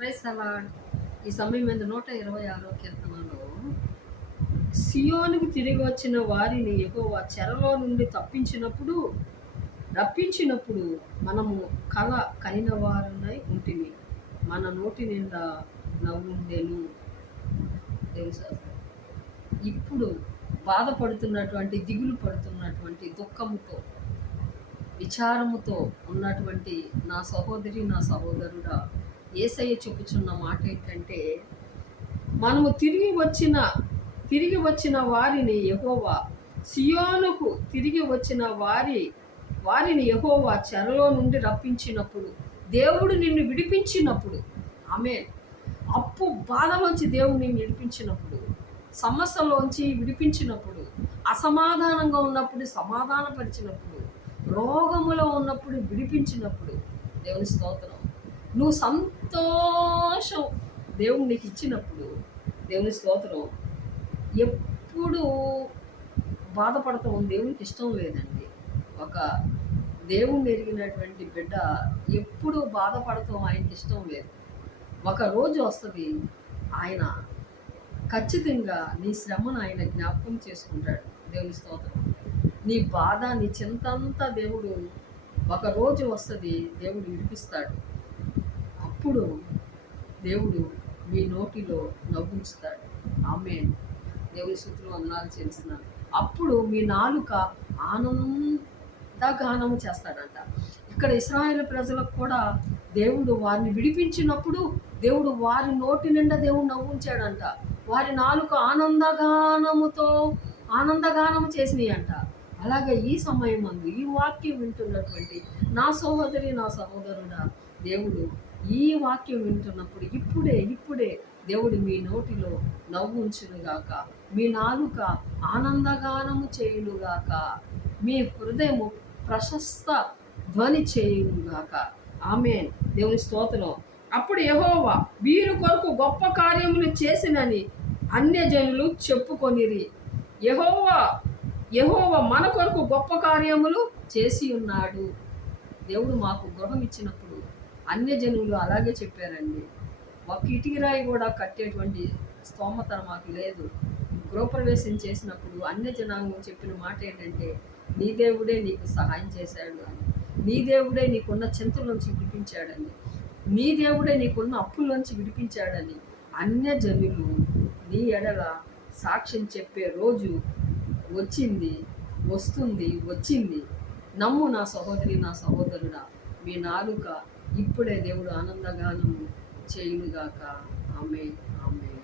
Price ఈ సమయం మీద నూట ఇరవై ఆరో కీర్తనలో సియోనికి తిరిగి వచ్చిన వారిని ఎగువ చెరలో నుండి తప్పించినప్పుడు రప్పించినప్పుడు మనము కళ కలిగిన వారునై ఉంటుంది మన నోటి నిండా నవ్వుండేను. తెలుసా? ఇప్పుడు బాధపడుతున్నటువంటి దిగులు పడుతున్నటువంటి దుఃఖముతో విచారముతో ఉన్నటువంటి నా సహోదరి నా సహోదరుడా ఏసయ్య చెప్పుచున్న మాట ఏంటంటే మనము తిరిగి వచ్చిన తిరిగి వచ్చిన వారిని యహోవా సియోనుకు తిరిగి వచ్చిన వారి వారిని యహోవా చెరలో నుండి రప్పించినప్పుడు దేవుడు నిన్ను విడిపించినప్పుడు ఆమె అప్పు బాధలోంచి దేవుడు నిన్ను విడిపించినప్పుడు సమస్యలోంచి విడిపించినప్పుడు అసమాధానంగా ఉన్నప్పుడు సమాధానపరిచినప్పుడు రోగములో ఉన్నప్పుడు విడిపించినప్పుడు దేవుని స్తోత్రం. నువ్వు సంతోషం. దేవుడు నీకు ఇచ్చినప్పుడు దేవుని స్తోత్రం ఎప్పుడు బాధపడతాం దేవునికి ఇష్టం లేదండి. ఒక దేవుణ్ణి ఎరిగినటువంటి బిడ్డ ఎప్పుడు బాధపడతాం ఆయనకి ఇష్టం లేదు. ఒక రోజు వస్తుంది ఆయన ఖచ్చితంగా నీ శ్రమను ఆయన జ్ఞాపకం చేసుకుంటాడు దేవుని స్తోత్రం. నీ బాధ నీ చింతంతా దేవుడు ఒక రోజు వస్తుంది దేవుడు విడిపిస్తాడు. అప్పుడు దేవుడు మీ నోటిలో నవ్వుంచుతాడు. ఆమె దేవుని స్థుతులు వందనాలు చేస్తున్నాను అప్పుడు మీ నాలుక ఆనందగానం చేస్తాడంట. ఇక్కడ ఇస్రాయేల్ ప్రజలకు కూడా దేవుడు వారిని విడిపించినప్పుడు దేవుడు వారి నోటి నిండా దేవుడు నవ్వుంచాడంట. వారి నాలుక ఆనందగానముతో ఆనందగానము చేసినాయి అంట అలాగే ఈ సమయం అందు ఈ వాక్యం వింటున్నటువంటి నా సహోదరి నా సహోదరుడా దేవుడు ఈ వాక్యం వింటున్నప్పుడు ఇప్పుడే ఇప్పుడే దేవుడు మీ నోటిలో నవ్వు ఉంచునుగాక మీ నాలుక ఆనందగానము చేయునుగాక మీ హృదయము ప్రశస్త ధ్వని చేయునుగాక. ఆమె దేవుని స్తోత్రం. అప్పుడు యహోవా వీరి కొరకు గొప్ప కార్యములు చేసినని అన్యజనులు చెప్పుకొనిరి. యహోవా యహోవ మన కొరకు గొప్ప కార్యములు చేసి ఉన్నాడు దేవుడు మాకు గృహం ఇచ్చినప్పుడు అన్యజనులు అలాగే చెప్పారండి. ఒక ఇటుకిరాయి కూడా కట్టేటువంటి స్తోమత మాకు లేదు. గృహప్రవేశం చేసినప్పుడు అన్య జనాంగం చెప్పిన మాట ఏంటంటే నీ దేవుడే నీకు సహాయం చేశాడు అని. నీ దేవుడే నీకున్న చింతలోంచి విడిపించాడని. నీ దేవుడే నీకున్న అప్పుల్లోంచి విడిపించాడని. అన్య జనులు నీ ఎడల సాక్ష్యం చెప్పే రోజు వచ్చింది వస్తుంది వచ్చింది. నమ్ము నా సహోదరి నా సహోదరుడా మీ నాలుక ఇప్పుడే దేవుడు ఆనందగానము చేయునుగాక. ఆమె